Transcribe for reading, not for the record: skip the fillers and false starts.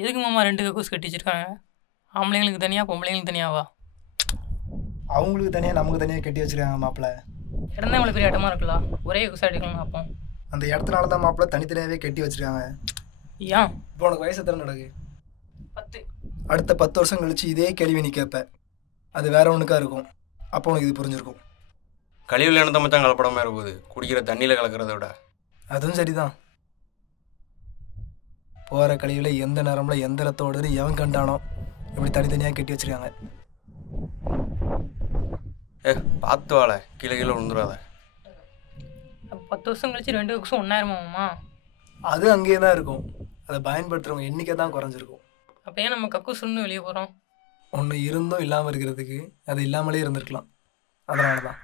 எதுக்கு மாமா 2 கக்கூஸ் கட்டி வச்சிருக்காங்க? ஆம்பளைங்களுக்கு தனியா, பொம்பளைங்களுக்கு தனியாவா? அவங்களுக்கு தனியாக நமக்கு தனியாக கட்டி வச்சிருக்காங்க மாப்பிள்ள. இடம் தான் இவ்வளோ பெரிய இடமா இருக்கலாம். ஒரே கக்கூஸ் எடுக்கலாம் அப்போ. அந்த இடத்துனால தான் மாப்பிள்ள தனித்தனியாகவே கட்டி வச்சிருக்காங்க. ஏன்? இப்போ உனக்கு வயசு எத்தனை நடக்கு? 10. அடுத்த 10 வருஷம் கழிச்சு இதே கேள்வி நீ கேட்ப. அது வேற ஒன்றுக்கா இருக்கும். அப்போ உனக்கு இது புரிஞ்சிருக்கும். கழிவுல இருந்து மச்சான் கலப்படமாக இருப்போது குடிக்கிற தண்ணியில் கலக்கிறத விட. அதுவும் சரிதான். போகிற கழிவில் எந்த நேரம்ல எந்த ரத்தோடு எவன் கண்டானோ இப்படி தனித்தனியாக கட்டி வச்சிருக்காங்க. பார்த்து வாழ கீழே கீழே விழுந்துடாத. அப்போ 10 வருஷம் கழிச்சு 2 கக்கூஸும் ஒன்றாயிருமா மாமா? அது அங்கேயே தான் இருக்கும். அதை பயன்படுத்துகிறவங்க எண்ணிக்கை தான் குறைஞ்சிருக்கும். அப்போ ஏன் நம்ம கக்கூஸ்ன்னு வெளியே போகிறோம்? ஒன்று இருந்தும் இல்லாமல் இருக்கிறதுக்கு அது இல்லாமலே இருந்திருக்கலாம். அதனால தான்